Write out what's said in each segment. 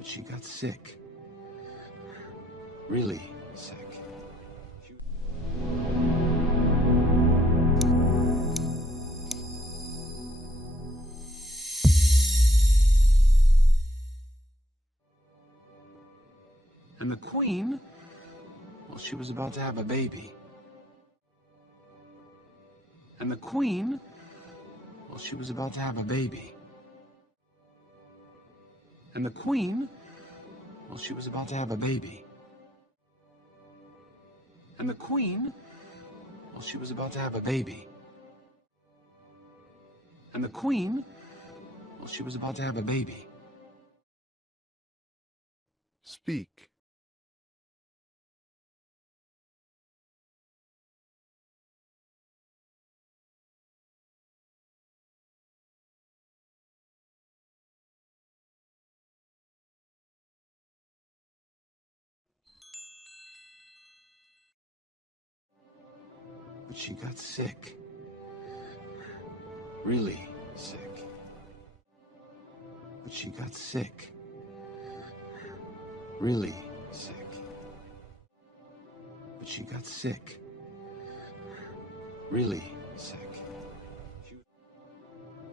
But she got sick. Really sick. And the queen, well, she was about to have a baby. And the queen, well, she was about to have a baby. And the queen, well, she was about to have a baby. And the queen, well, she was about to have a baby. And the queen, well, she was about to have a baby. Speak. But she got sick. Really sick. But she got sick. Really sick. But she got sick. Really sick.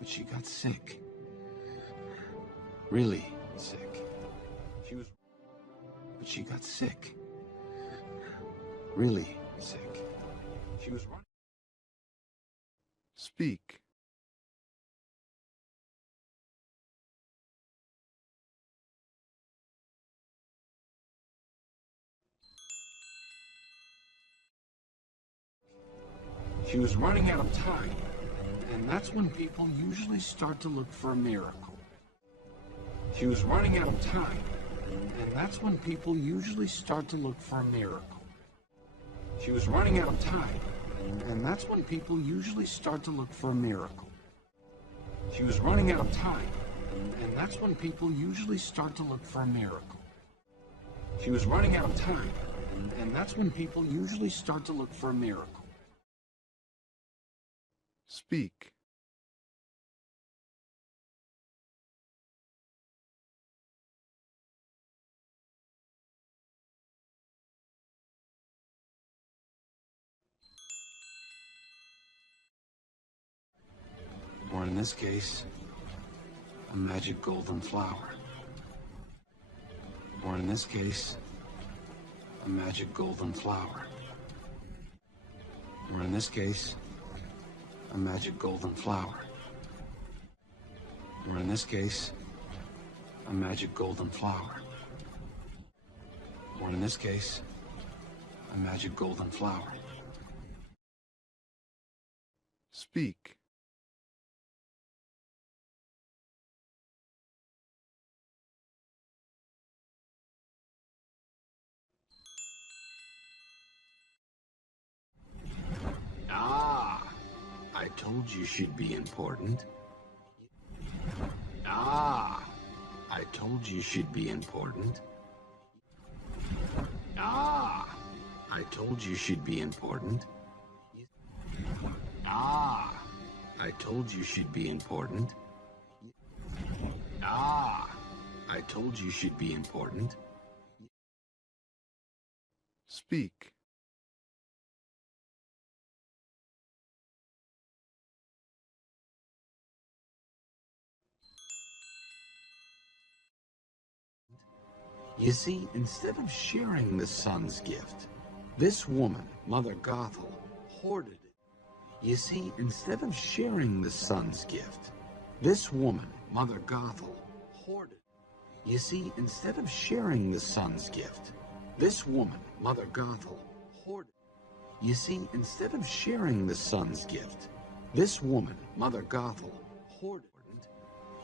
But she got sick. Really sick. But she got sick. Really sick. She was running. Speak. She was running out of time, and that's when people usually start to look for a miracle. She was running out of time, and that's when people usually start to look for a miracle. She was running out of time, and that's when people usually start to look for a miracle. She was running out of time, and that's when people usually start to look for a miracle. She was running out of time, and that's when people usually start to look for a miracle. Speak. Or in this case, a magic golden flower. Or in this case, a magic golden flower. Or in this case, a magic golden flower. Or in this case, a magic golden flower. Or in this case, a magic golden flower. Speak. I told you she'd be important. I told you she'd be important. I told you she'd be important. I told you she'd be important. I told you she'd be important. Speak. You see, instead of sharing the son's gift, this woman, Mother Gothel, hoarded it. You see, instead of sharing the son's gift, this woman, Mother Gothel, hoarded it. You see, instead of sharing the son's gift, this woman, Mother Gothel, hoarded it. You see, instead of sharing the son's gift, this woman, Mother Gothel, hoarded it.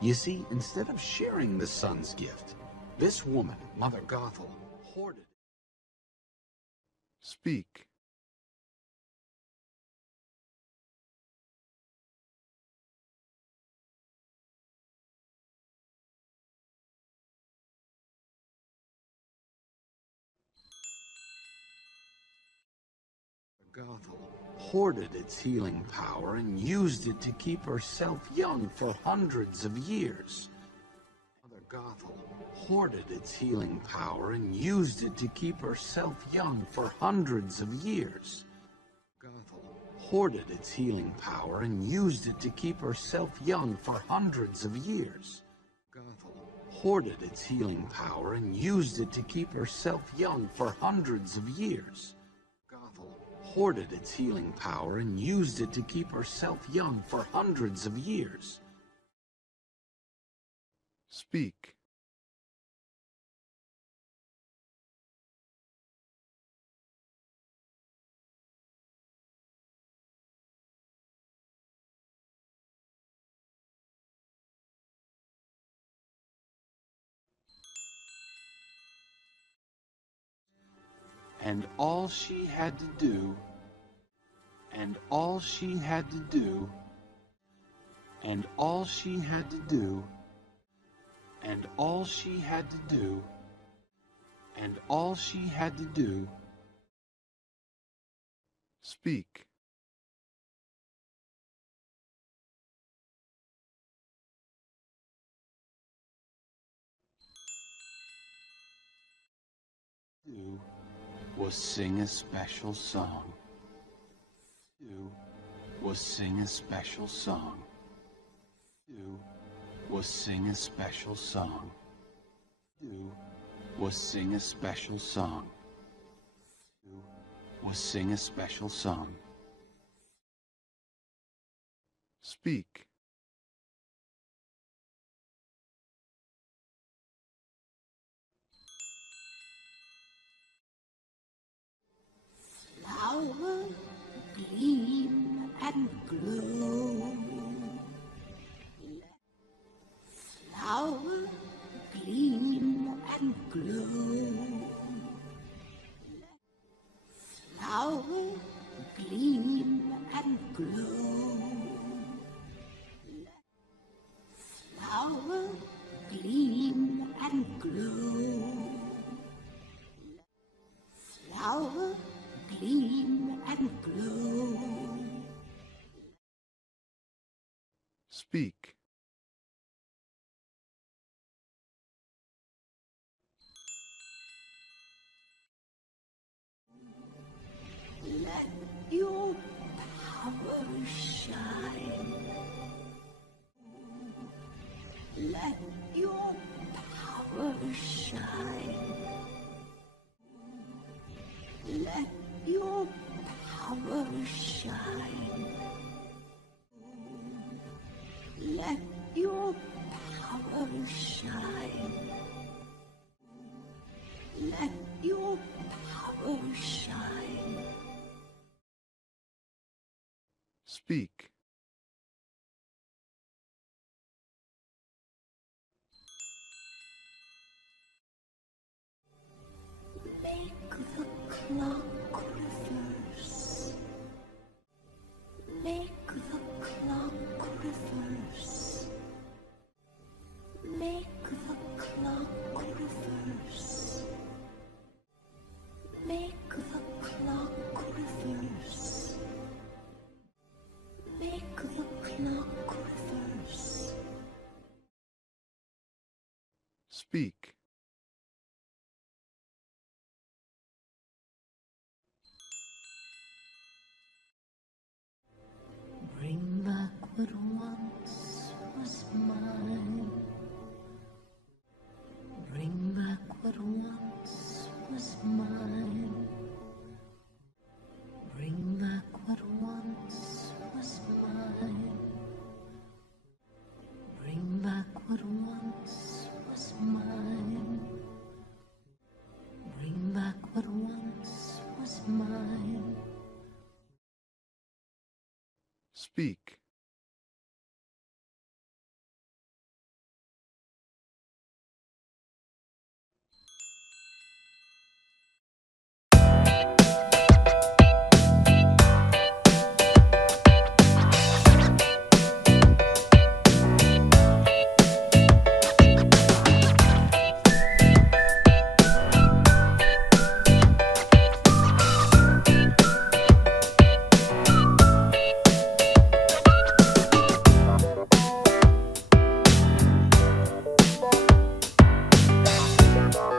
You see, instead of sharing the son's gift, this woman, Mother Gothel, hoarded it. Speak. Gothel hoarded its healing power and used it to keep herself young for hundreds of years. Mother Gothel hoarded its healing power and used it to keep herself young for hundreds of years. Gothel hoarded its healing power and used it to keep herself young for hundreds of years. Gothel hoarded its healing power and used it to keep herself young for hundreds of years. Gothel hoarded its healing power and used it to keep herself young for hundreds of years. Speak. And all she had to do, and all she had to do, and all she had to do, and all she had to do, and all she had to do. Speak. Do was sing a special song. Do was sing a special song. Do was sing a special song. Do was sing a special song. Do was sing a special song. Speak. Flower, gleam and glow. Flower, gleam and glow. Flower, gleam and glow. Flower, gleam and glow. Flower, gleam and glow. Speak. Let your power shine. Let your power shine. Let your power shine. Let your power shine. Let your power shine. Speak. Make the clock reverse. Make the clock reverse. Make the clock reverse. Make the clock reverse. Make the clock reverse. Speak. Bring back what once was mine. Bring back what once was mine. Bring back what once was mine. Bring back what once was mine. Bring back what once was mine. Speak.